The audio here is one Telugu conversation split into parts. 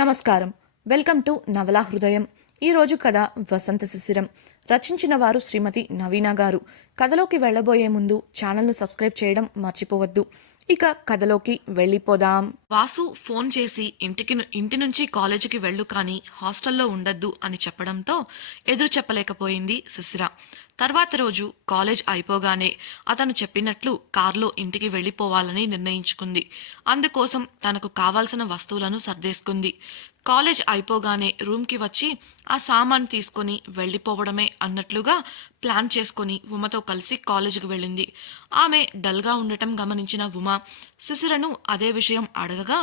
నమస్కారం. వెల్కమ్ టు నవలా హృదయం. ఈరోజు కథ వసంత శిశిరం. రచించిన వారు శ్రీమతి నవీన గారు. కథలోకి వెళ్ళబోయే ముందు ఛానల్ను సబ్స్క్రైబ్ చేయడం మర్చిపోవద్దు. ఇక కథలోకి వెళ్ళిపోదాం. వాసు ఫోన్ చేసి ఇంటి నుంచి కాలేజీకి వెళ్ళు కానీ హాస్టల్లో ఉండద్దు అని చెప్పడంతో ఎదురు చెప్పలేకపోయింది శిశిర. తర్వాత రోజు కాలేజ్ అయిపోగానే అతను చెప్పినట్లు కారులో ఇంటికి వెళ్ళిపోవాలని నిర్ణయించుకుంది. అందుకోసం తనకు కావాల్సిన వస్తువులను సర్దేసుకుంది. కాలేజ్ అయిపోగానే రూమ్కి వచ్చి ఆ సామాన్ తీసుకొని వెళ్ళిపోవడమే అన్నట్లుగా ప్లాన్ చేసుకుని ఉమతో కలిసి కాలేజీకి వెళ్ళింది. ఆమె డల్గా ఉండటం గమనించిన ఉమ శిశిరను అదే విషయం అడగగా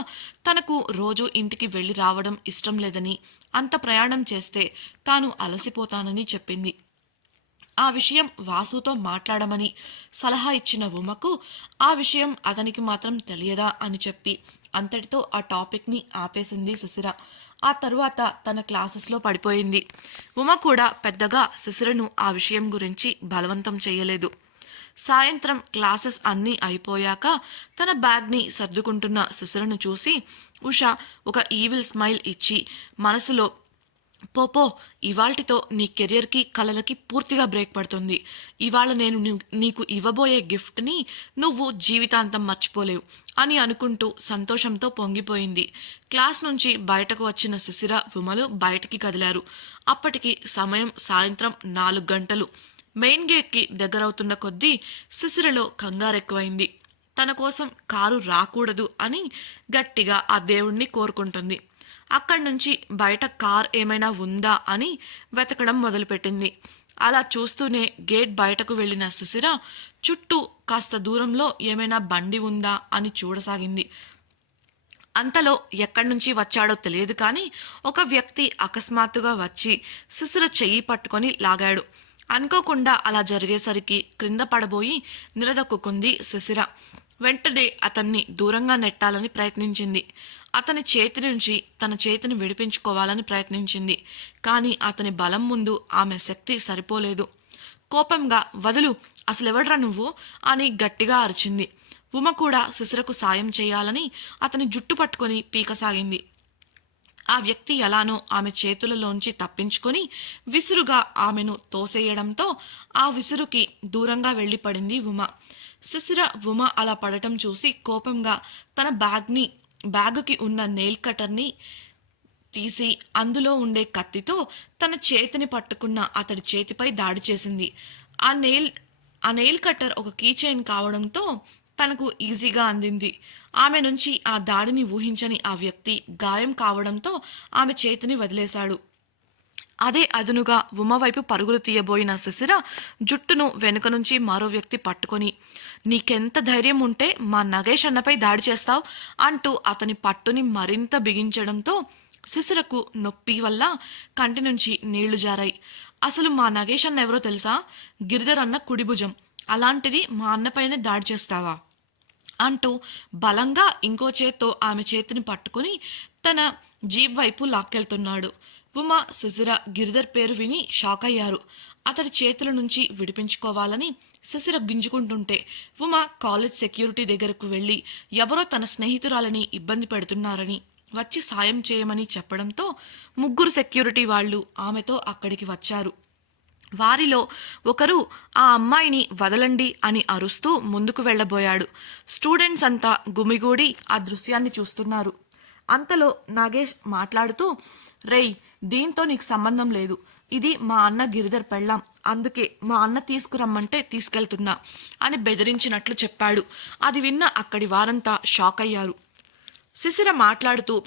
తనకు రోజు ఇంటికి వెళ్ళి రావడం ఇష్టం లేదని, అంత ప్రయాణం చేస్తే తాను అలసిపోతానని చెప్పింది. ఆ విషయం వాసుతో మాట్లాడమని సలహా ఇచ్చిన ఉమకు ఆ విషయం అతనికి మాత్రం తెలియదా అని చెప్పి అంతటితో ఆ టాపిక్ని ఆపేసింది శిశిర. ఆ తరువాత తన క్లాసెస్లో పడిపోయింది. ఉమ కూడా పెద్దగా శిశిరను ఆ విషయం గురించి బలవంతం చేయలేదు. సాయంత్రం క్లాసెస్ అన్నీ అయిపోయాక తన బ్యాగ్ని సర్దుకుంటున్న శిశిరను చూసి ఉష ఒక ఈవిల్ స్మైల్ ఇచ్చి మనసులో, పోపో, ఇవాల్టితో నీ కెరియర్కి కలలకి పూర్తిగా బ్రేక్ పడుతుంది. ఇవాళ నేను నీకు ఇవ్వబోయే గిఫ్ట్ని నువ్వు జీవితాంతం మర్చిపోలేవు అని అనుకుంటూ సంతోషంతో పొంగిపోయింది. క్లాస్ నుంచి బయటకు వచ్చిన శిశిర ఉమలు బయటికి కదిలారు. అప్పటికి సమయం సాయంత్రం 4 గంటలు. మెయిన్ గేట్కి దగ్గరవుతున్న కొద్దీ శిశిరలో కంగారెక్కువైంది. తన కోసం కారు రాకూడదు అని గట్టిగా ఆ దేవుణ్ణి కోరుకుంటుంది. అక్కడి నుంచి బయట కార్ ఏమైనా ఉందా అని వెతకడం మొదలుపెట్టింది. అలా చూస్తూనే గేట్ బయటకు వెళ్ళిన శిశిర చుట్టూ కాస్త దూరంలో ఏమైనా బండి ఉందా అని చూడసాగింది. అంతలో ఎక్కడి నుంచి వచ్చాడో తెలియదు కానీ ఒక వ్యక్తి అకస్మాత్తుగా వచ్చి శిశిర చెయ్యి పట్టుకొని లాగాడు. అనుకోకుండా అలా జరిగేసరికి క్రింద పడబోయి నిలదొక్కుంది శిశిర. వెంటనే అతన్ని దూరంగా నెట్టాలని ప్రయత్నించింది. అతని చేతి నుంచి తన చేతిని విడిపించుకోవాలని ప్రయత్నించింది. కానీ అతని బలం ముందు ఆమె శక్తి సరిపోలేదు. కోపంగా, వదులు, అసలెవడ్రా నువ్వు అని గట్టిగా అరిచింది. ఉమ కూడా శిశిరకు సాయం చేయాలని అతని జుట్టు పట్టుకొని పీకసాగింది. ఆ వ్యక్తి ఎలానో ఆమె చేతులలోంచి తప్పించుకొని విసురుగా ఆమెను తోసేయడంతో ఆ విసురుకి దూరంగా వెళ్లి పడింది ఉమ. శిశిర ఉమ అలా పడటం చూసి కోపంగా తన బ్యాగుకి ఉన్న నెయిల్ కటర్ని తీసి అందులో ఉండే కత్తితో తన చేతిని పట్టుకున్న అతడి చేతిపై దాడి చేసింది. ఆ నెయిల్ కట్టర్ ఒక కీ చైన్ కావడంతో తనకు ఈజీగా అందింది. ఆమె నుంచి ఆ దాడిని ఊహించని ఆ వ్యక్తి గాయం కావడంతో ఆమె చేతిని వదిలేశాడు. అదే అదునుగా ఉమ వైపు పరుగులు తీయబోయిన శిశిర జుట్టును వెనుక నుంచి మరో వ్యక్తి పట్టుకొని, నీకెంత ధైర్యం ఉంటే మా నగేష్ అన్నపై దాడి చేస్తావు అంటూ అతని పట్టుని మరింత బిగించడంతో శిశిరకు నొప్పి వల్ల కంటి నుంచి నీళ్లు జారాయి. అసలు మా నగేష్ అన్న ఎవరో తెలుసా? గిరిధర్ అన్న కుడిభుజం. అలాంటిది మా అన్నపైనే దాడి చేస్తావా అంటూ బలంగా ఇంకో చేత్తో ఆమె చేతిని పట్టుకుని తన జీప్ వైపు లాక్కెళ్తున్నాడు. ఉమ, శిశిర గిరిధర్ పేరు విని షాక్ అయ్యారు. అతడి చేతుల నుంచి విడిపించుకోవాలని శిశిర గింజుకుంటుంటే ఉమ కాలేజ్ సెక్యూరిటీ దగ్గరకు వెళ్ళి ఎవరో తన స్నేహితురాలని ఇబ్బంది పెడుతున్నారని వచ్చి సాయం చేయమని చెప్పడంతో ముగ్గురు సెక్యూరిటీ వాళ్ళు ఆమెతో అక్కడికి వచ్చారు. వారిలో ఒకరు ఆ అమ్మాయిని వదలండి అని అరుస్తూ ముందుకు వెళ్ళబోయాడు. స్టూడెంట్స్ అంతా గుమిగూడి ఆ దృశ్యాన్ని చూస్తున్నారు. అంతలో నాగేష్ మాట్లాడుతూ, రేయ్, దీంతో నీకు సంబంధం లేదు. ఇది మా అన్న గిరిధర్ పెళ్ళాం. అందుకే మా అన్న తీసుకురమ్మంటే తీసుకెళ్తున్నా అని బెదిరించినట్లు చెప్పాడు. అది విన్న అక్కడి వారంతా షాక్ అయ్యారు. శిశిర మాట్లాడుతూ,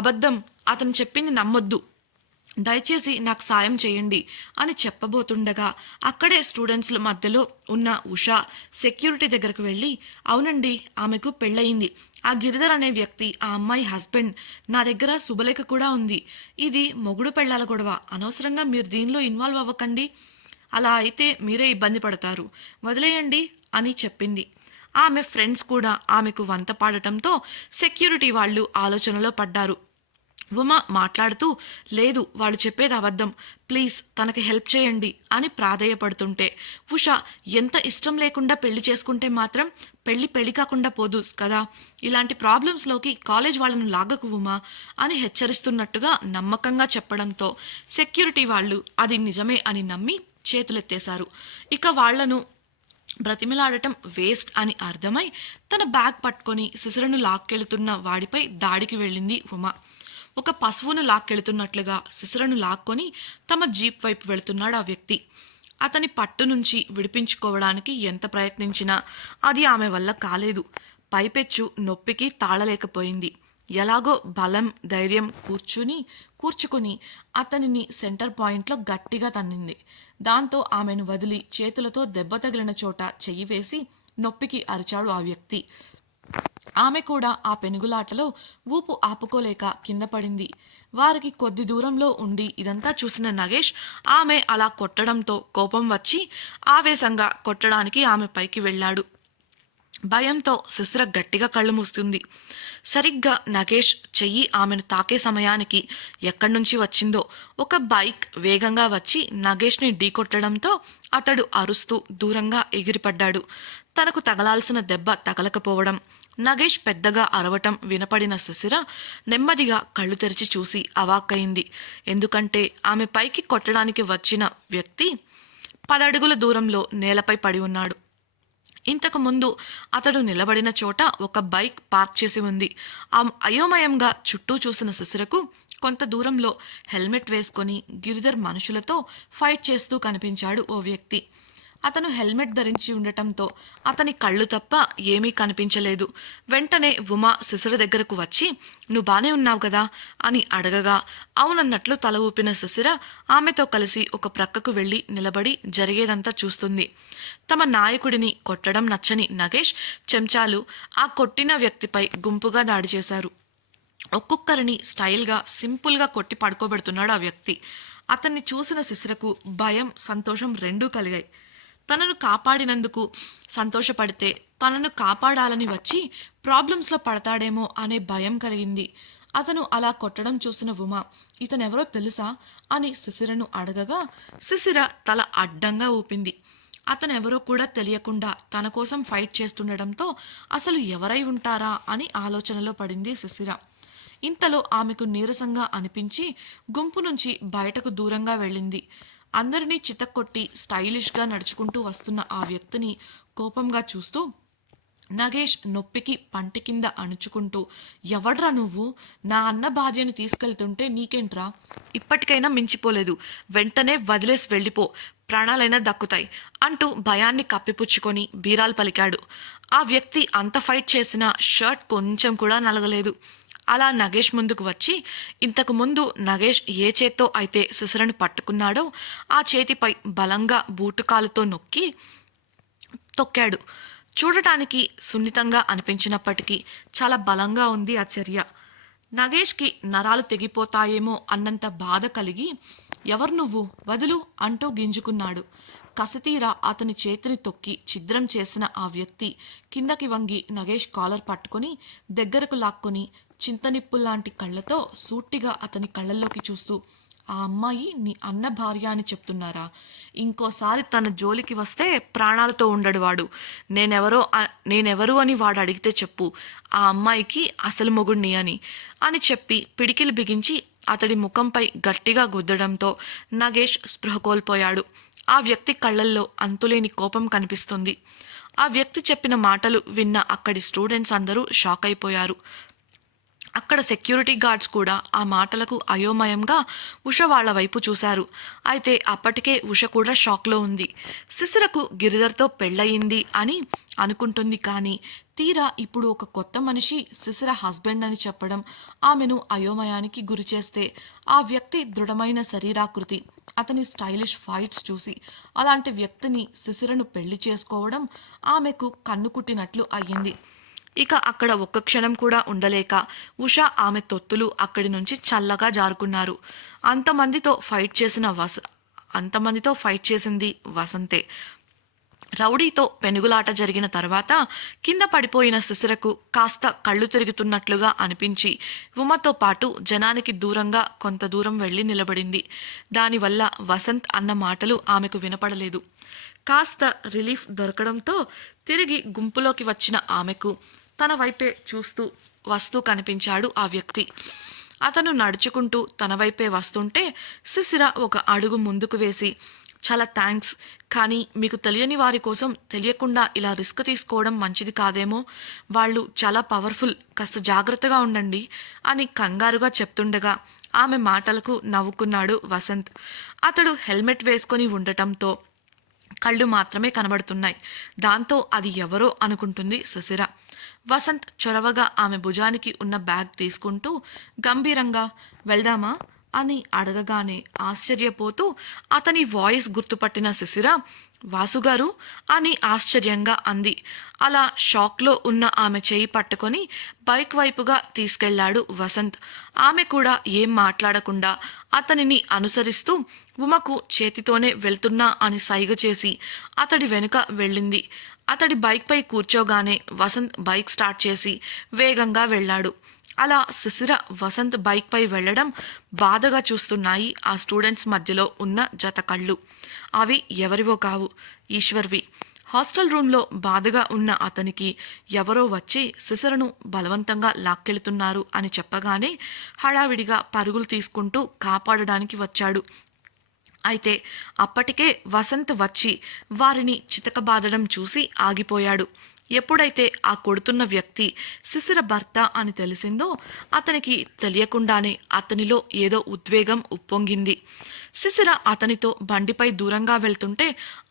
అబద్ధం, అతను చెప్పింది నమ్మొద్దు, దయచేసి నాకు సాయం చేయండి అని చెప్పబోతుండగా అక్కడే స్టూడెంట్స్ల మధ్యలో ఉన్న ఉషా సెక్యూరిటీ దగ్గరకు వెళ్ళి, అవునండి, ఆమెకు పెళ్ళయింది. ఆ గిరిధర్ అనే వ్యక్తి ఆ అమ్మాయి హస్బెండ్. నా దగ్గర శుభలేఖ కూడా ఉంది. ఇది మొగుడు పెళ్ళాల గొడవ. అనవసరంగా మీరు దీనిలో ఇన్వాల్వ్ అవ్వకండి. అలా అయితే మీరే ఇబ్బంది పడతారు. వదిలేయండి అని చెప్పింది. ఆమె ఫ్రెండ్స్ కూడా ఆమెకు వంత పాడటంతో సెక్యూరిటీ వాళ్ళు ఆలోచనలో పడ్డారు. ఉమ మాట్లాడుతూ, లేదు వాళ్ళు చెప్పేది అబద్ధం, ప్లీజ్ తనకి హెల్ప్ చేయండి అని ప్రాధేయపడుతుంటే, ఉష ఎంత ఇష్టం లేకుండా పెళ్లి చేసుకుంటే మాత్రం పెళ్లి కాకుండా పోదు కదా, ఇలాంటి ప్రాబ్లమ్స్లోకి కాలేజ్ వాళ్ళను లాగకు ఉమా అని హెచ్చరిస్తున్నట్టుగా నమ్మకంగా చెప్పడంతో సెక్యూరిటీ వాళ్ళు అది నిజమే అని నమ్మి చేతులెత్తేశారు. ఇక వాళ్లను బ్రతిమిలాడటం వేస్ట్ అని అర్థమై తన బ్యాగ్ పట్టుకొని సిసరను లాక్కెళ్తున్న వాడిపై దాడికి వెళ్ళింది ఉమ. ఒక పశువును లాక్కెళ్తున్నట్లుగా సిసరను లాక్కొని తమ జీప్ వైపు వెళుతున్నాడు ఆ వ్యక్తి. అతని పట్టు నుంచి విడిపించుకోవడానికి ఎంత ప్రయత్నించినా అది ఆమె వల్ల కాలేదు. పైపెచ్చు నొప్పికి తాళలేకపోయింది. ఎలాగో బలం ధైర్యం కూర్చుకుని అతనిని సెంటర్ పాయింట్లో గట్టిగా తన్నింది. దాంతో ఆమెను వదిలి చేతులతో దెబ్బ తగిలిన చోట చెయ్యి వేసి నొప్పికి అరిచాడు ఆ వ్యక్తి. ఆమె కూడా ఆ పెనుగులాటలో ఊపు ఆపుకోలేక కింద పడింది. వారికి కొద్ది దూరంలో ఉండి ఇదంతా చూసిన నగేష్ ఆమె అలా కొట్టడంతో కోపం వచ్చి ఆవేశంగా కొట్టడానికి ఆమె పైకి వెళ్ళాడు. భయంతో శిశిర గట్టిగా కళ్ళు మూస్తుంది. సరిగ్గా నగేష్ చెయ్యి ఆమెను తాకే సమయానికి ఎక్కడి నుంచి వచ్చిందో ఒక బైక్ వేగంగా వచ్చి నగేష్ని ఢీకొట్టడంతో అతడు అరుస్తూ దూరంగా ఎగిరిపడ్డాడు. తనకు తగలాల్సిన దెబ్బ తగలకపోవడం, నగేష్ పెద్దగా అరవటం వినపడిన శిశిర నెమ్మదిగా కళ్ళు తెరిచి చూసి అవాక్కయింది. ఎందుకంటే ఆమె పైకి కొట్టడానికి వచ్చిన వ్యక్తి 10 అడుగుల దూరంలో నేలపై పడి ఉన్నాడు. ఇంతకు ముందు అతడు నిలబడిన చోట ఒక బైక్ పార్క్ చేసి ఉంది. అయోమయంగా చుట్టూ చూసిన శిశిరకు కొంత దూరంలో హెల్మెట్ వేసుకొని గిరిధర్ మనుషులతో ఫైట్ చేస్తూ కనిపించాడు ఓ వ్యక్తి. అతను హెల్మెట్ ధరించి ఉండటంతో అతని కళ్ళు తప్ప ఏమీ కనిపించలేదు. వెంటనే ఉమా శిశిర దగ్గరకు వచ్చి, నువ్వు బానే ఉన్నావు కదా అని అడగగా అవునన్నట్లు తల ఊపిన శిశిర ఆమెతో కలిసి ఒక ప్రక్కకు వెళ్లి నిలబడి జరిగేదంతా చూస్తుంది. తమ నాయకుడిని కొట్టడం నచ్చని నగేష్ చెంచాలు ఆ కొట్టిన వ్యక్తిపై గుంపుగా దాడి చేశారు. ఒక్కొక్కరిని స్టైల్గా సింపుల్గా కొట్టి పడుకోబెడుతున్నాడు ఆ వ్యక్తి. అతన్ని చూసిన శిశిరకు భయం సంతోషం రెండూ కలిగాయి. తనను కాపాడినందుకు సంతోషపడితే తనను కాపాడాలని వచ్చి ప్రాబ్లమ్స్లో పడతాడేమో అనే భయం కలిగింది. అతను అలా కొట్టడం చూసిన ఉమ ఇతనెవరో తెలుసా అని శిశిరను అడగగా శిశిర తల అడ్డంగా ఊపింది. అతనెవరో కూడా తెలియకుండా తన కోసం ఫైట్ చేస్తుండటంతో అసలు ఎవరై ఉంటారా అని ఆలోచనలో పడింది శిశిర. ఇంతలో ఆమెకు నీరసంగా అనిపించి గుంపు నుంచి బయటకు దూరంగా వెళ్ళింది. అందరినీ చితక్కొట్టి స్టైలిష్గా నడుచుకుంటూ వస్తున్న ఆ వ్యక్తిని కోపంగా చూస్తూ నగేష్ నొప్పికి పంటి కింద అణుచుకుంటూ, ఎవడ్రా నువ్వు, నా అన్న భార్యని తీసుకెళ్తుంటే నీకేంట్రా, ఇప్పటికైనా మించిపోలేదు, వెంటనే వదిలేసి వెళ్ళిపో, ప్రాణాలైనా దక్కుతాయి అంటూ భయాన్ని కప్పిపుచ్చుకొని బీరాలు పలికాడు. ఆ వ్యక్తి అంత ఫైట్ చేసినా షర్ట్ కొంచెం కూడా నలగలేదు. అలా నగేష్ ముందుకు వచ్చి ఇంతకు ముందు నగేష్ ఏ చేత్తో అయితే శిశిరను పట్టుకున్నాడో ఆ చేతిపై బలంగా బూటుకాలుతో నొక్కి తొక్కాడు. చూడటానికి సున్నితంగా అనిపించినప్పటికీ చాలా బలంగా ఉంది ఆ చర్య. నగేష్కి నరాలు తెగిపోతాయేమో అన్నంత బాధ కలిగి ఎవరు నువ్వు, వదులు అంటూ గింజుకున్నాడు. కసితీరా అతని చేతిని తొక్కి ఛిద్రం చేసిన ఆ వ్యక్తి కిందకి వంగి నగేష్ కాలర్ పట్టుకొని దగ్గరకు లాక్కొని చింతనిప్పుల్లాంటి కళ్ళతో సూటిగా అతని కళ్ళల్లోకి చూస్తూ, ఆ అమ్మాయి నీ అన్న భార్య అని చెప్తున్నారా, ఇంకోసారి తన జోలికి వస్తే ప్రాణాలతో ఉండడు వాడు, నేనెవరు అని వాడు అడిగితే చెప్పు, ఆ అమ్మాయికి అసలు మొగుడిని అని చెప్పి పిడికిలు బిగించి అతడి ముఖంపై గట్టిగా గుద్దడంతో నగేష్ స్పృహ కోల్పోయాడు. ఆ వ్యక్తి కళ్ళల్లో అంతులేని కోపం కనిపిస్తుంది. ఆ వ్యక్తి చెప్పిన మాటలు విన్న అక్కడి స్టూడెంట్స్ అందరూ షాక్ అయిపోయారు. అక్కడ సెక్యూరిటీ గార్డ్స్ కూడా ఆ మాటలకు అయోమయంగా ఉష వాళ్ల వైపు చూశారు. అయితే అప్పటికే ఉష కూడా షాక్లో ఉంది. శిశిరకు గిరిధర్తో పెళ్ళయింది అని అనుకుంటుంది. కానీ తీరా ఇప్పుడు ఒక కొత్త మనిషి శిశిర హస్బెండ్ అని చెప్పడం ఆమెను అయోమయానికి గురిచేస్తే ఆ వ్యక్తి దృఢమైన శరీరాకృతి, అతని స్టైలిష్ ఫైట్స్ చూసి అలాంటి వ్యక్తిని శిశిరను పెళ్లి చేసుకోవడం ఆమెకు కన్నుకుట్టినట్లు అయ్యింది. ఇక అక్కడ ఒక్క క్షణం కూడా ఉండలేక ఉష ఆమె తొత్తులు అక్కడి నుంచి చల్లగా జారుకున్నారు. అంతమందితో ఫైట్ చేసింది వసంతే. రౌడీతో పెనుగులాట జరిగిన తర్వాత కింద పడిపోయిన శిశిరకు కాస్త కళ్ళు తిరుగుతున్నట్లుగా అనిపించి ఉమతో పాటు జనానికి దూరంగా కొంత దూరం వెళ్లి నిలబడింది. దానివల్ల వసంత్ అన్న మాటలు ఆమెకు వినపడలేదు. కాస్త రిలీఫ్ దొరకడంతో తిరిగి గుంపులోకి వచ్చిన ఆమెకు తన వైపే చూస్తూ వస్తూ కనిపించాడు ఆ వ్యక్తి. అతను నడుచుకుంటూ తన వైపే వస్తుంటే శిశిర ఒక అడుగు ముందుకు వేసి, చాలా థ్యాంక్స్, కానీ మీకు తెలియని వారి కోసం తెలియకుండా ఇలా రిస్క్ తీసుకోవడం మంచిది కాదేమో, వాళ్ళు చాలా పవర్ఫుల్, కాస్త జాగ్రత్తగా ఉండండి అని కంగారుగా చెప్తుండగా ఆమె మాటలకు నవ్వుకున్నాడు వసంత్. అతడు హెల్మెట్ వేసుకొని ఉండటంతో కళ్ళు మాత్రమే కనబడుతున్నాయి. దాంతో అది ఎవరో అనుకుంటుంది శిశిర. వసంత్ చొరవగా ఆమె భుజానికి ఉన్న బ్యాగ్ తీసుకుంటూ గంభీరంగా వెళ్దామా అని అడగగానే ఆశ్చర్యపోతూ అతని వాయిస్ గుర్తుపట్టిన శిశిర, వాసుగారు అని ఆశ్చర్యంగా అంది. అలా షాక్లో ఉన్న ఆమె చేయి పట్టుకొని బైక్ వైపుగా తీసుకెళ్లాడు వసంత్. ఆమె కూడా ఏం మాట్లాడకుండా అతనిని అనుసరిస్తూ ఉమకు చేతితోనే వెళ్తున్నా అని సైగ చేసి అతడి వెనుక వెళ్ళింది. అతడి బైక్పై కూర్చోగానే వసంత్ బైక్ స్టార్ట్ చేసి వేగంగా వెళ్ళాడు. అలా శిశిర వసంత్ బైక్పై వెళ్లడం బాధగా చూస్తున్నాయి ఆ స్టూడెంట్స్ మధ్యలో ఉన్న జత కళ్ళు. అవి ఎవరివో కావు, ఈశ్వర్వి. హాస్టల్ రూంలో బాధగా ఉన్న అతనికి ఎవరో వచ్చి శిశిరను బలవంతంగా లాక్కెళ్తున్నారు అని చెప్పగానే హడావిడిగా పరుగులు తీసుకుంటూ కాపాడడానికి వచ్చాడు. అయితే అప్పటికే వసంత్ వచ్చి వారిని చితకబాదడం చూసి ఆగిపోయాడు. ఎప్పుడైతే ఆ కొడుతున్న వ్యక్తి శిశిర భర్త అని తెలిసిందో అతనికి తెలియకుండానే అతనిలో ఏదో ఉద్వేగం ఉప్పొంగింది. శిశిర అతనితో బండిపై దూరంగా వెళ్తుంటే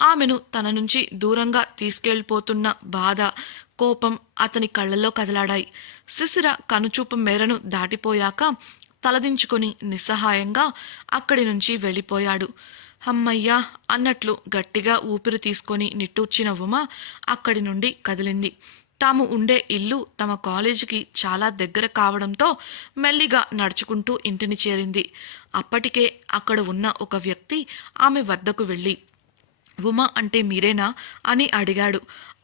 ఆమెను తన నుంచి దూరంగా తీసుకెళ్ళిపోతున్న బాధ, కోపం అతని కళ్ళల్లో కదలాడాయి. శిశిర కనుచూపు మేరను దాటిపోయాక తలదించుకొని నిస్సహాయంగా అక్కడి నుంచి వెళ్ళిపోయాడు. అమ్మయ్యా అన్నట్లు గట్టిగా ఊపిరి తీసుకొని నిట్టూర్చిన ఉమ అక్కడి నుండి కదిలింది. తాము ఉండే ఇల్లు తమ కాలేజీకి చాలా దగ్గర కావడంతో మెల్లిగా నడుచుకుంటూ ఇంటిని చేరింది. అప్పటికే అక్కడ ఉన్న ఒక వ్యక్తి ఆమె వద్దకు వెళ్ళి, ఉమ అంటే మీరేనా అని అడిగాడు.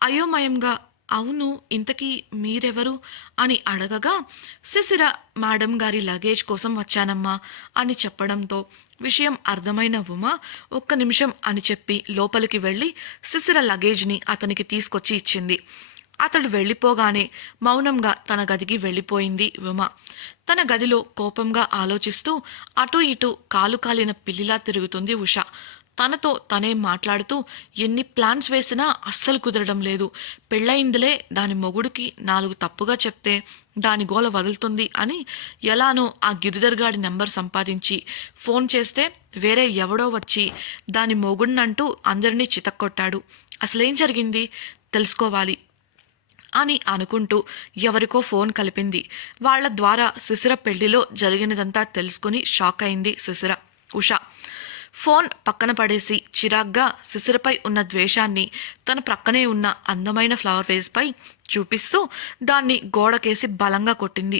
అయోమయంగా అవును, ఇంతకీ మీరెవరు అని అడగగా శిశిర మేడం గారి లగేజ్ కోసం వచ్చానమ్మా అని చెప్పడంతో విషయం అర్థమైన ఉమ ఒక్క నిమిషం అని చెప్పి లోపలికి వెళ్ళి శిశిర లగేజ్ని అతనికి తీసుకొచ్చి ఇచ్చింది. అతడు వెళ్ళిపోగానే మౌనంగా తన గదికి వెళ్ళిపోయింది ఉమ. తన గదిలో కోపంగా ఆలోచిస్తూ అటూ ఇటూ కాలు కాలిన పిల్లిలా తిరుగుతుంది ఉష. తనతో తనే మాట్లాడుతూ ఎన్ని ప్లాన్స్ వేసినా అస్సలు కుదరడం లేదు. పెళ్ళయిందిలే, దాని మొగుడికి 4 తప్పుగా చెప్తే దాని గోల వదులుతుంది అని ఎలానో ఆ గిరిధర్ గాడి నెంబర్ సంపాదించి ఫోన్ చేస్తే వేరే ఎవడో వచ్చి దాని మొగుడినంటూ అందరినీ చితక్కొట్టాడు. అసలేం జరిగింది తెలుసుకోవాలి అని అనుకుంటూ ఎవరికో ఫోన్ కలిపింది. వాళ్ల ద్వారా శిశిర పెళ్లిలో జరిగినదంతా తెలుసుకుని షాక్ అయింది ఉష. ఫోన్ పక్కన పడేసి చిరాగ్గా శిశిరపై ఉన్న ద్వేషాన్ని తన ప్రక్కనే ఉన్న అందమైన ఫ్లవర్ వేస్పై చూపిస్తూ దాన్ని గోడకేసి బలంగా కొట్టింది.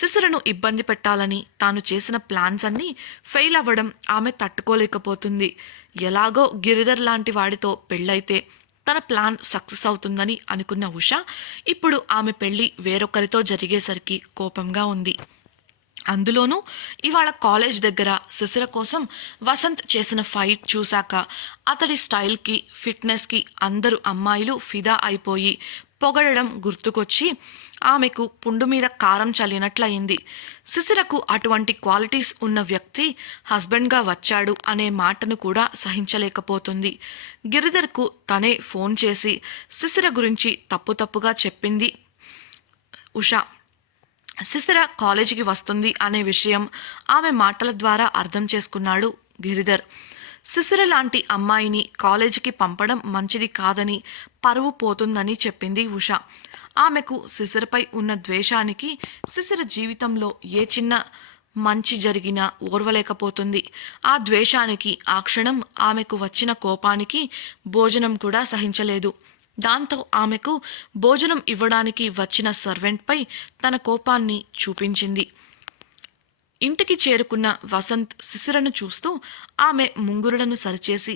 శిశిరను ఇబ్బంది పెట్టాలని తాను చేసిన ప్లాన్స్ అన్నీ ఫెయిల్ అవ్వడం ఆమె తట్టుకోలేకపోతుంది. ఎలాగో గిరిధర్ లాంటి వాడితో పెళ్ళైతే తన ప్లాన్ సక్సెస్ అవుతుందని అనుకున్న ఉష ఇప్పుడు ఆమె పెళ్లి వేరొకరితో జరిగేసరికి కోపంగా ఉంది. అందులోనూ ఇవాళ కాలేజ్ దగ్గర శిశిర కోసం వసంత్ చేసిన ఫైట్ చూశాక అతడి స్టైల్కి, ఫిట్నెస్కి అందరూ అమ్మాయిలు ఫిదా అయిపోయి పొగడడం గుర్తుకొచ్చి ఆమెకు పుండు మీద కారం చల్లినట్లయింది. శిశిరకు అటువంటి క్వాలిటీస్ ఉన్న వ్యక్తి హస్బెండ్గా వచ్చాడు అనే మాటను కూడా సహించలేకపోతుంది. గిరిధర్కు తనే ఫోన్ చేసి శిశిర గురించి తప్పుగా చెప్పింది ఉష. శిశిర కాలేజీకి వస్తుంది అనే విషయం ఆమె మాటల ద్వారా అర్థం చేసుకున్నాడు గిరిధర్. శిశిర లాంటి అమ్మాయిని కాలేజీకి పంపడం మంచిది కాదని, పరువు పోతుందని చెప్పింది ఉష. ఆమెకు శిశిరపై ఉన్న ద్వేషానికి శిశిర జీవితంలో ఏ చిన్న మంచి జరిగినా ఓర్వలేకపోతుంది. ఆ ద్వేషానికి, ఆ క్షణం ఆమెకు వచ్చిన కోపానికి భోజనం కూడా సహించలేదు. దాంతో ఆమెకు భోజనం ఇవ్వడానికి వచ్చిన సర్వెంట్పై తన కోపాన్ని చూపించింది. ఇంటికి చేరుకున్న వసంత్ శిశిరను చూస్తూ ఆమె ముంగురులను సరిచేసి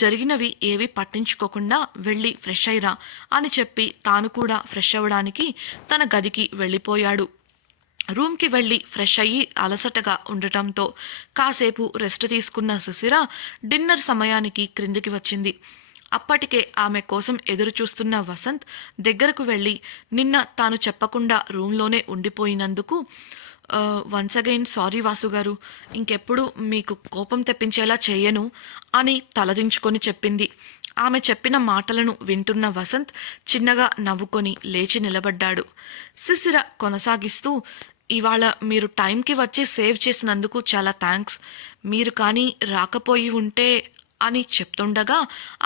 జరిగినవి ఏవీ పట్టించుకోకుండా వెళ్ళి ఫ్రెష్ అయ్యిరా అని చెప్పి తాను కూడా ఫ్రెష్ అవ్వడానికి తన గదికి వెళ్ళిపోయాడు. రూమ్కి వెళ్ళి ఫ్రెష్ అయ్యి అలసటగా ఉండటంతో కాసేపు రెస్ట్ తీసుకున్న సుశిర డిన్నర్ సమయానికి క్రిందికి వచ్చింది. అప్పటికే ఆమె కోసం ఎదురు చూస్తున్న వసంత్ దగ్గరకు వెళ్ళి నిన్న తాను చెప్పకుండా రూమ్లోనే ఉండిపోయినందుకు వన్స్ అగైన్ సారీ వాసు గారు, ఇంకెప్పుడు మీకు కోపం తెప్పించేలా చేయను అని తలదించుకొని చెప్పింది. ఆమె చెప్పిన మాటలను వింటున్న వసంత్ చిన్నగా నవ్వుకొని లేచి నిలబడ్డాడు. శిశిర కొనసాగిస్తూ, ఇవాళ మీరు టైంకి వచ్చి సేవ్ చేసినందుకు చాలా థ్యాంక్స్. మీరు కానీ రాకపోయి ఉంటే అని చెప్తుండగా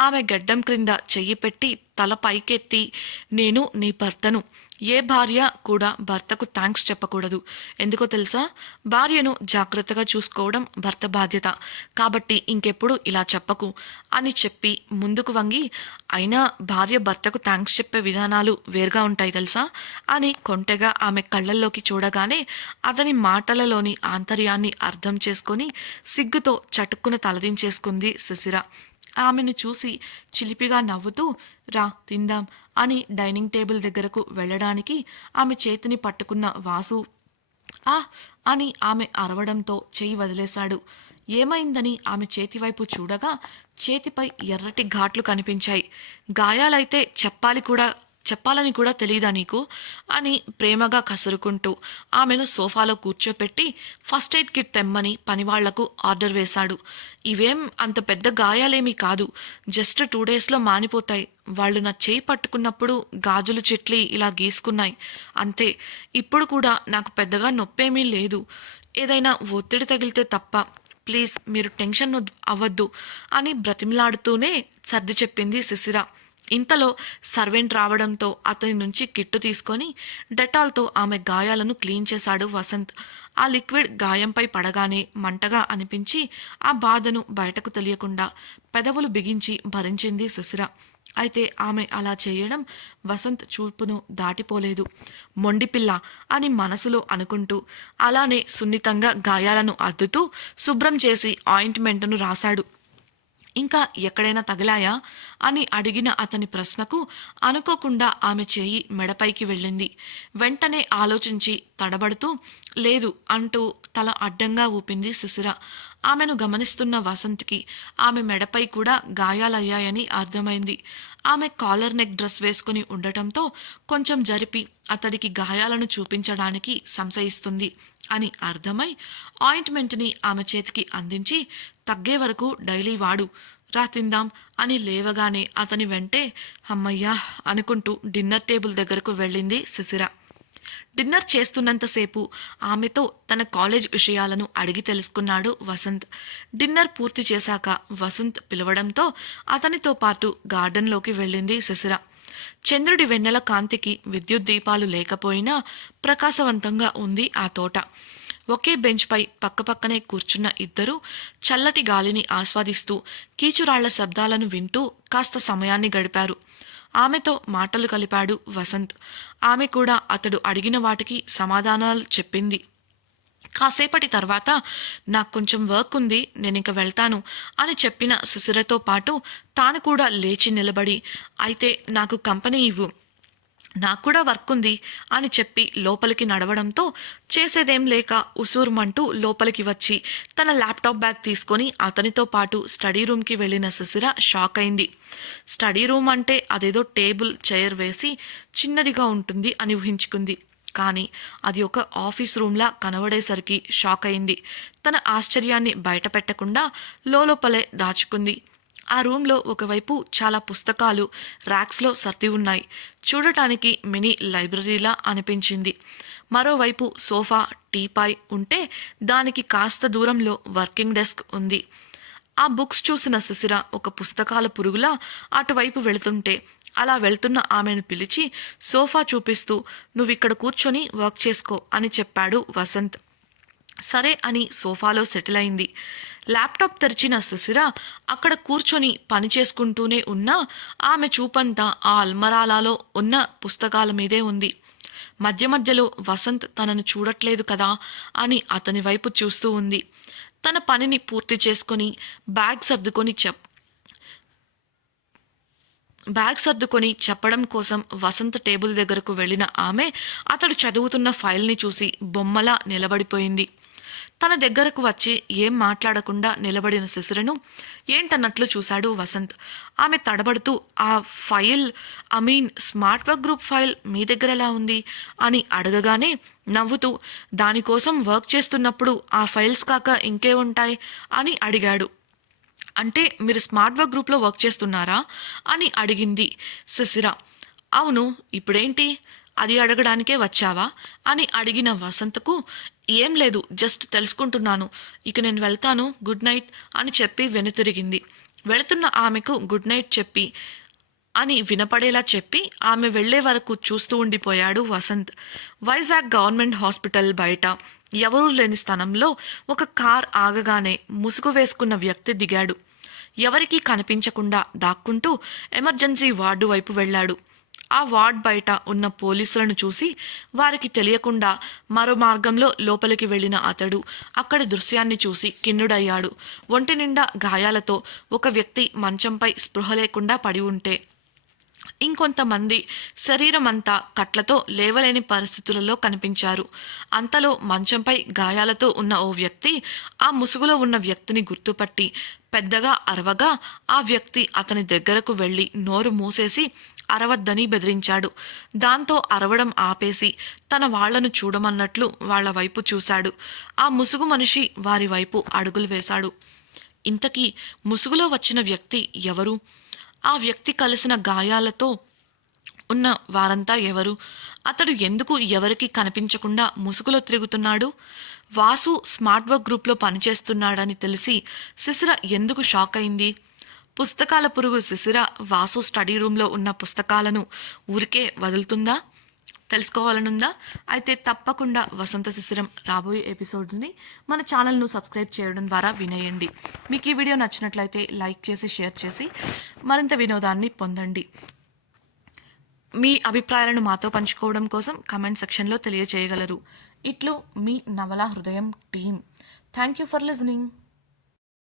ఆమె గడ్డం క్రింద చెయ్యి పెట్టి తల పైకెత్తి, నేను నీ భర్తను. ఏ భార్య కూడా భర్తకు థ్యాంక్స్ చెప్పకూడదు. ఎందుకో తెలుసా? భార్యను జాగ్రత్తగా చూసుకోవడం భర్త బాధ్యత. కాబట్టి ఇంకెప్పుడు ఇలా చెప్పకు అని చెప్పి ముందుకు వంగి, అయినా భార్య భర్తకు థ్యాంక్స్ చెప్పే విధానాలు వేరుగా ఉంటాయి తెలుసా అని కొంటెగా ఆమె కళ్ళల్లోకి చూడగానే అతని మాటలలోని ఆంతర్యాన్ని అర్థం చేసుకొని సిగ్గుతో చటుక్కున తలదించేసుకుంది శిశిర. ఆమెను చూసి చిలిపిగా నవ్వుతూ, రా తిందాం అని డైనింగ్ టేబుల్ దగ్గరకు వెళ్ళడానికి ఆమె చేతిని పట్టుకున్న వాసు ఆ అని ఆమె అరవడంతో చెయ్యి వదిలేశాడు. ఏమైందని ఆమె చేతివైపు చూడగా చేతిపై ఎర్రటి ఘాట్లు కనిపించాయి. గాయాలైతే చెప్పాలని కూడా తెలీదా నీకు అని ప్రేమగా కసురుకుంటూ ఆమెను సోఫాలో కూర్చోపెట్టి ఫస్ట్ ఎయిడ్ కిట్ తెమ్మని పనివాళ్లకు ఆర్డర్ వేశాడు. ఇవేం అంత పెద్ద గాయాలేమీ కాదు, జస్ట్ 2 డేస్లో మానిపోతాయి. వాళ్ళు నా చేయి పట్టుకున్నప్పుడు గాజులు చిట్లి ఇలా గీసుకున్నాయి అంతే. ఇప్పుడు కూడా నాకు పెద్దగా నొప్పేమీ లేదు. ఏదైనా ఒత్తిడి తగిలితే తప్ప. ప్లీజ్ మీరు టెన్షన్ అవ్వద్దు అని బ్రతిమలాడుతూనే సర్ది చెప్పింది శిశిర. ఇంతలో సర్వెంట్ రావడంతో అతని నుంచి కిట్టు తీసుకొని డెటాల్తో ఆమె గాయాలను క్లీన్ చేశాడు వసంత్. ఆ లిక్విడ్ గాయంపై పడగానే మంటగా అనిపించి ఆ బాధను బయటకు తెలియకుండా పెదవులు బిగించి భరించింది శిశిర. అయితే ఆమె అలా చేయడం వసంత్ చూపును దాటిపోలేదు. మొండిపిల్ల అని మనసులో అనుకుంటూ అలానే సున్నితంగా గాయాలను అద్దుతూ శుభ్రం చేసి ఆయింట్మెంటును రాశాడు. ఇంకా ఎక్కడైనా తగిలాయా అని అడిగిన అతని ప్రశ్నకు అనుకోకుండా ఆమె చేయి మెడపైకి వెళ్ళింది. వెంటనే ఆలోచించి తడబడుతూ లేదు అంటూ తల అడ్డంగా ఊపింది శిశిర. ఆమెను గమనిస్తున్న వసంత్కి ఆమె మెడపై కూడా గాయాలయ్యాయని అర్థమైంది. ఆమె కాలర్ నెక్ డ్రెస్ వేసుకుని ఉండటంతో కొంచెం జరిపి అతడికి గాయాలను చూపించడానికి సంశయిస్తుంది అని అర్థమై ఆయింట్మెంట్ని ఆమె చేతికి అందించి తగ్గే వరకు డైలీ వాడు, రా తిందాం అని లేవగానే అతని వెంటే అమ్మయ్యా అనుకుంటూ డిన్నర్ టేబుల్ దగ్గరకు వెళ్ళింది శిశిర. డిన్నర్ చేస్తున్నంతసేపు ఆమెతో తన కాలేజ్ విషయాలను అడిగి తెలుసుకున్నాడు వసంత్. డిన్నర్ పూర్తి చేశాక వసంత్ పిలవడంతో అతనితో పాటు గార్డెన్లోకి వెళ్ళింది శిశిర. చంద్రుడి వెన్నెల కాంతికి విద్యుత్ దీపాలు లేకపోయినా ప్రకాశవంతంగా ఉంది ఆ తోట. ఒకే బెంచ్పై పక్కపక్కనే కూర్చున్న ఇద్దరూ చల్లటి గాలిని ఆస్వాదిస్తూ కీచురాళ్ల శబ్దాలను వింటూ కాస్త సమయాన్ని గడిపారు. ఆమెతో మాటలు కలిపాడు వసంత్. ఆమె కూడా అతడు అడిగిన వాటికి సమాధానాలు చెప్పింది. కాసేపటి తర్వాత నాకు కొంచెం వర్క్ ఉంది, నేనింక వెళ్తాను అని చెప్పిన శిశిరతో పాటు తాను కూడా లేచి నిలబడి, అయితే నాకు కంపెనీ ఇవ్వు, నాకు కూడా వర్క్ ఉంది అని చెప్పి లోపలికి నడవడంతో చేసేదేం లేక ఉసూరుమంటూ లోపలికి వచ్చి తన ల్యాప్టాప్ బ్యాగ్ తీసుకొని అతనితో పాటు స్టడీ రూమ్కి వెళ్ళిన శిశిర షాక్ అయింది. స్టడీ రూమ్ అంటే అదేదో టేబుల్ చైర్ వేసి చిన్నదిగా ఉంటుంది అని ఊహించుకుంది. కానీ అది ఒక ఆఫీస్ రూమ్లా కనబడేసరికి షాక్ అయింది. తన ఆశ్చర్యాన్ని బయట పెట్టకుండా లోపలే దాచుకుంది. ఆ రూమ్లో ఒకవైపు చాలా పుస్తకాలు ర్యాక్స్లో సర్ది ఉన్నాయి. చూడటానికి మినీ లైబ్రరీలా అనిపించింది. మరోవైపు సోఫా, టీపాయ్ ఉంటే దానికి కాస్త దూరంలో వర్కింగ్ డెస్క్ ఉంది. ఆ బుక్స్ చూసిన శిశిర ఒక పుస్తకాల పురుగులా అటువైపు వెళుతుంటే అలా వెళ్తున్న ఆమెను పిలిచి సోఫా చూపిస్తూ నువ్విక్కడ కూర్చొని వర్క్ చేసుకో అని చెప్పాడు వసంత్. సరే అని సోఫాలో సెటిల్ అయింది. ల్యాప్టాప్ తెరిచిన శిశిర అక్కడ కూర్చొని పని చేసుకుంటూనే ఉన్నా ఆమె చూపంతా ఆ అల్మరాలాలో ఉన్న పుస్తకాల మీదే ఉంది. మధ్య మధ్యలో వసంత్ తనను చూడట్లేదు కదా అని అతని వైపు చూస్తూ ఉంది. తన పనిని పూర్తి చేసుకుని బ్యాగ్ సర్దుకొని చెప్పడం కోసం వసంత్ టేబుల్ దగ్గరకు వెళ్ళిన ఆమె అతడు చదువుతున్న ఫైల్ని చూసి బొమ్మలా నిలబడిపోయింది. తన దగ్గరకు వచ్చి ఏం మాట్లాడకుండా నిలబడిన శిశిరను ఏంటన్నట్లు చూశాడు వసంత్. ఆమె తడబడుతూ ఆ file smart work group file మీ దగ్గర ఎలా ఉంది అని అడగగానే నవ్వుతూ దానికోసం వర్క్ చేస్తున్నప్పుడు ఆ ఫైల్స్ కాక ఇంకే ఉంటాయి అని అడిగాడు. అంటే మీరు స్మార్ట్ వర్క్ గ్రూప్లో వర్క్ చేస్తున్నారా అని అడిగింది శిశిర. అవును, ఇప్పుడేంటి అది అడగడానికే వచ్చావా అని అడిగిన వసంతకు ఏం లేదు, జస్ట్ తెలుసుకుంటున్నాను, ఇక నేను వెళ్తాను, గుడ్ నైట్ అని చెప్పి వెనుతిరిగింది. వెళుతున్న ఆమెకు గుడ్ నైట్ చెప్పి అని వినపడేలా చెప్పి ఆమె వెళ్లే వరకు చూస్తూ ఉండిపోయాడు వసంత్. వైజాగ్ గవర్నమెంట్ హాస్పిటల్ బయట ఎవరూ లేని స్థలంలో ఒక కార్ ఆగగానే ముసుగు వేసుకున్న వ్యక్తి దిగాడు. ఎవరికీ కనిపించకుండా దాక్కుంటూ ఎమర్జెన్సీ వార్డు వైపు వెళ్ళాడు. ఆ వార్డ్ బయట ఉన్న పోలీసులను చూసి వారికి తెలియకుండా మరో మార్గంలో లోపలికి వెళ్ళిన అతడు అక్కడి దృశ్యాన్ని చూసి కిన్నుడయ్యాడు. ఒంటి నిండా గాయాలతో ఒక వ్యక్తి మంచంపై స్పృహ లేకుండా పడి ఉంటే ఇంకొంతమంది శరీరం అంతా కట్లతో లేవలేని పరిస్థితులలో కనిపించారు. అంతలో మంచంపై గాయాలతో ఉన్న ఓ వ్యక్తి ఆ ముసుగులో ఉన్న వ్యక్తిని గుర్తుపట్టి పెద్దగా అరవగా ఆ వ్యక్తి అతని దగ్గరకు వెళ్ళి నోరు మూసేసి అరవద్దని బెదిరించాడు. దాంతో అరవడం ఆపేసి తన వాళ్లను చూడమన్నట్లు వాళ్ల వైపు చూశాడు. ఆ ముసుగు మనిషి వారి వైపు అడుగులు వేశాడు. ఇంతకీ ముసుగులో వచ్చిన వ్యక్తి ఎవరు? ఆ వ్యక్తి కలిసిన గాయాలతో ఉన్న వారంతా ఎవరు? అతడు ఎందుకు ఎవరికి కనిపించకుండా ముసుగులో తిరుగుతున్నాడు? వాసు స్మార్ట్ వర్క్ గ్రూప్లో పనిచేస్తున్నాడని తెలిసి శిశిర ఎందుకు షాక్ అయింది? పుస్తకాల పురుగు శిశిర వాసు స్టడీ రూమ్లో ఉన్న పుస్తకాలను ఊరికే వదులుతుందా? తెలుసుకోవాలనుందా? అయితే తప్పకుండా వసంత శిశిరం రాబోయే ఎపిసోడ్స్ని మన ఛానల్ను సబ్స్క్రైబ్ చేయడం ద్వారా వినేయండి. మీకు ఈ వీడియో నచ్చినట్లయితే లైక్ చేసి షేర్ చేసి మరింత వినోదాన్ని పొందండి. మీ అభిప్రాయాలను మాతో పంచుకోవడం కోసం కామెంట్ సెక్షన్లో తెలియజేయగలరు. ఇట్లు మీ నవలా హృదయం team. Thank you for listening.